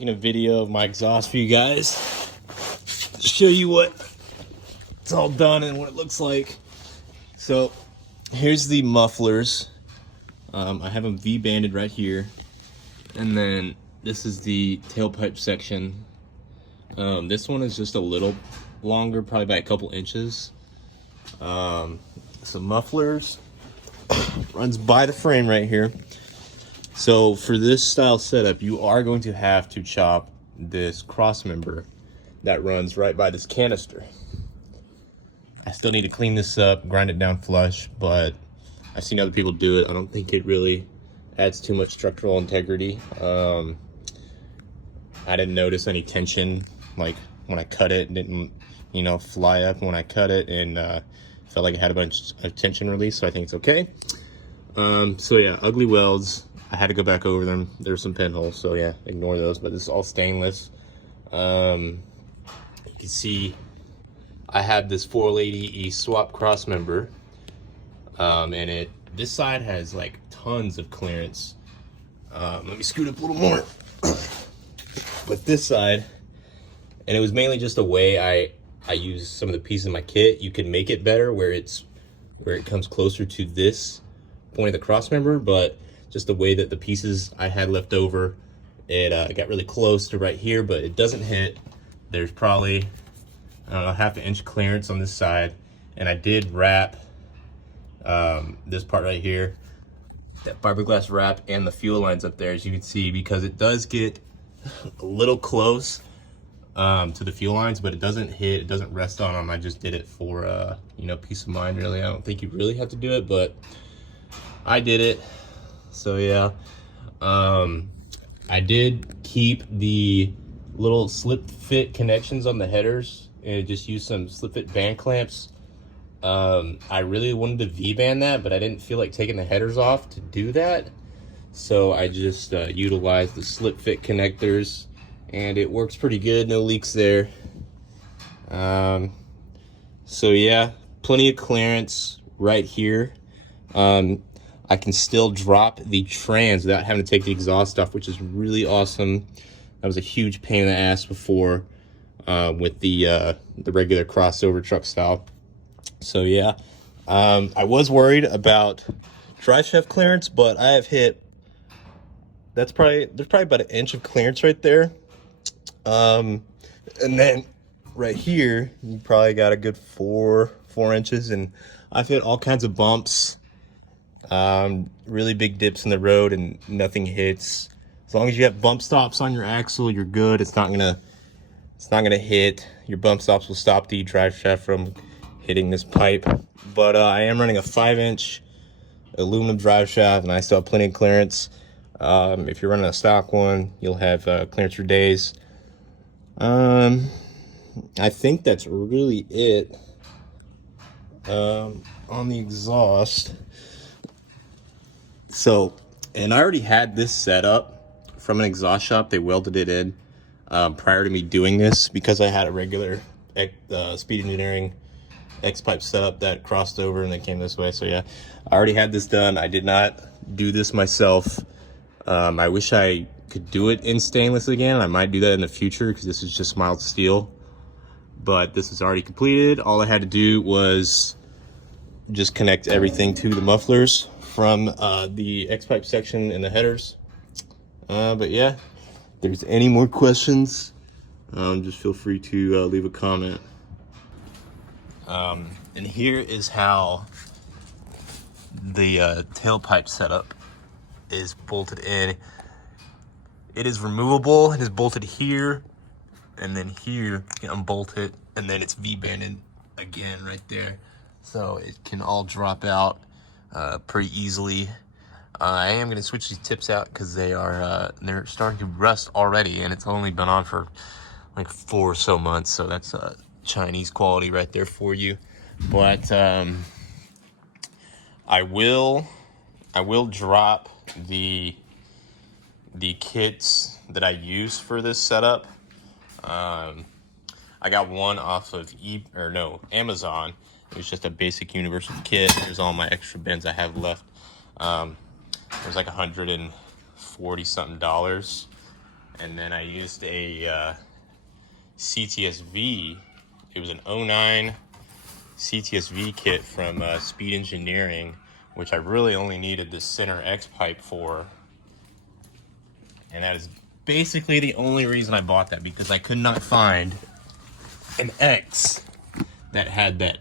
making a video of my exhaust for you guys. Show you what it's all done and what it looks like. So here's the mufflers. I have them V-banded right here. And then this is the tailpipe section. This one is just a little longer, probably by a couple inches. Some mufflers. Runs by the frame right here. So for this style setup, you are going to have to chop this cross member that runs right by this canister. I still need to clean this up, grind it down flush, but I've seen other people do it. I don't think it really adds too much structural integrity. I didn't notice any tension, like when I cut it, didn't, fly up when I cut it, and felt like it had a bunch of tension release, so I think it's okay. So yeah, ugly welds. I had to go back over them. There's some pinholes, so yeah, ignore those, but this is all stainless. You can see I have this 480E swap cross member, and this side has like tons of clearance. Let me scoot up a little more. But this side, and it was mainly just a way I use some of the pieces in my kit. You can make it better where it comes closer to this point of the cross member, but just the way that the pieces I had left over, it got really close to right here, but it doesn't hit. There's probably, I don't know, half an inch clearance on this side, and I did wrap this part right here, that fiberglass wrap, and the fuel lines up there, as you can see, because it does get a little close to the fuel lines, but it doesn't hit, it doesn't rest on them. I just did it for peace of mind, really. I don't think you really have to do it, but I did it. So yeah, I did keep the little slip fit connections on the headers and just use some slip fit band clamps. I really wanted to V-band that, but I didn't feel like taking the headers off to do that. So I just utilized the slip fit connectors, and it works pretty good, no leaks there. So yeah, plenty of clearance right here. I can still drop the trans without having to take the exhaust off, which is really awesome. That was a huge pain in the ass before with the regular crossover truck style. So yeah, I was worried about drive shaft clearance, but I have hit, there's probably about an inch of clearance right there. And then right here, you probably got a good four inches, and I've hit all kinds of bumps. Really big dips in the road, and nothing hits. As long as you have bump stops on your axle, you're good. It's not gonna hit. Your bump stops will stop the drive shaft from hitting this pipe. But I am running a 5-inch aluminum drive shaft, and I still have plenty of clearance. If you're running a stock one, you'll have clearance for days. I think that's really it on the exhaust. So, and I already had this set up from an exhaust shop. They welded it in prior to me doing this, because I had a regular Speed Engineering X-pipe setup that crossed over and then came this way. So yeah, I already had this done. I did not do this myself. I wish I could do it in stainless again. I might do that in the future, because this is just mild steel. But this is already completed. All I had to do was just connect everything to the mufflers from the X-pipe section and the headers. But yeah, if there's any more questions, just feel free to leave a comment. And here is how the tailpipe setup is bolted in. It is removable. It is bolted here, and then here you can unbolt it, and then it's V-banded again right there, so it can all drop out pretty easily. I am going to switch these tips out because they're starting to rust already, and it's only been on for like 4 or so months, so that's Chinese quality right there for you. But I will drop the kits that I use for this setup. I got one off of Amazon. It was just a basic universal kit. There's all my extra bins I have left. It was like $140 something, And then I used a CTSV. It was an 09 CTSV kit from Speed Engineering, which I really only needed the center X pipe for. And that is basically the only reason I bought that, because I could not find an X that had that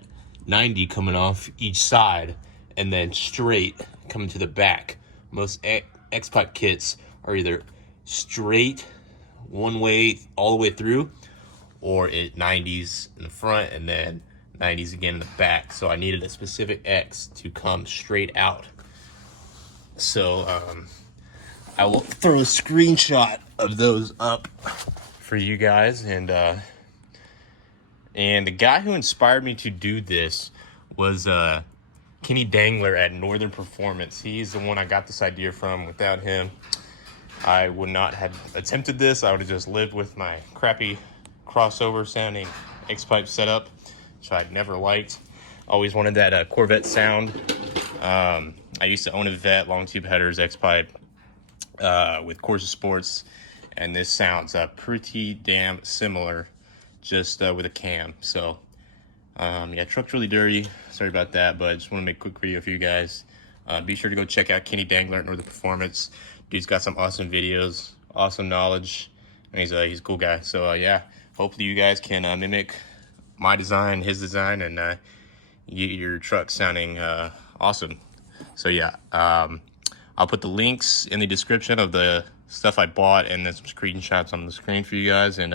90 coming off each side and then straight coming to the back. Most X pipe kits are either straight one way all the way through, or it 90s in the front and then 90s again in the back. So I needed a specific X to come straight out. So I will throw a screenshot of those up for you guys. And the guy who inspired me to do this was Kenny Dangler at Northern Performance. He's the one I got this idea from. Without him, I would not have attempted this. I would have just lived with my crappy crossover sounding X-pipe setup, which I'd never liked. Always wanted that Corvette sound. I used to own a Vette long tube headers X-pipe with Corsa Sports, and this sounds pretty damn similar, just with a cam. So yeah, truck's really dirty. Sorry about that, but I just want to make a quick video for you guys. Be sure to go check out Kenny Dangler at Northern Performance. Dude's got some awesome videos, awesome knowledge, and he's a cool guy. So yeah, hopefully you guys can mimic my design, his design, and get your truck sounding awesome. So yeah, I'll put the links in the description of the stuff I bought, and then some screenshots on the screen for you guys. And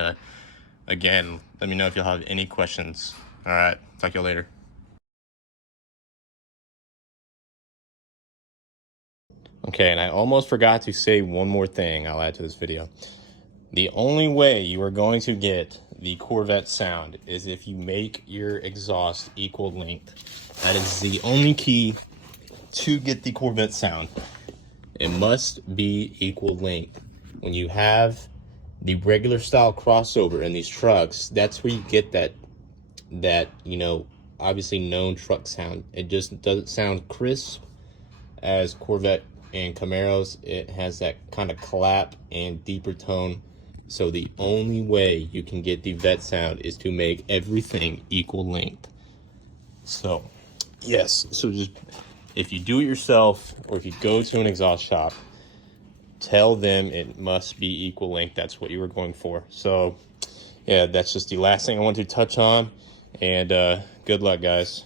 again, let me know if you'll have any questions. All right, talk to you later. Okay, and I almost forgot to say one more thing I'll add to this video. The only way you are going to get the Corvette sound is if you make your exhaust equal length. That is the only key to get the Corvette sound. It must be equal length. When you have the regular style crossover in these trucks, that's where you get that you know, obviously known truck sound. It just doesn't sound crisp as Corvette and Camaros. It has that kind of clap and deeper tone. So the only way you can get the Vette sound is to make everything equal length. So yes, so just if you do it yourself, or if you go to an exhaust shop, tell them it must be equal length. That's what you were going for. So yeah, that's just the last thing I want to touch on. And good luck, guys.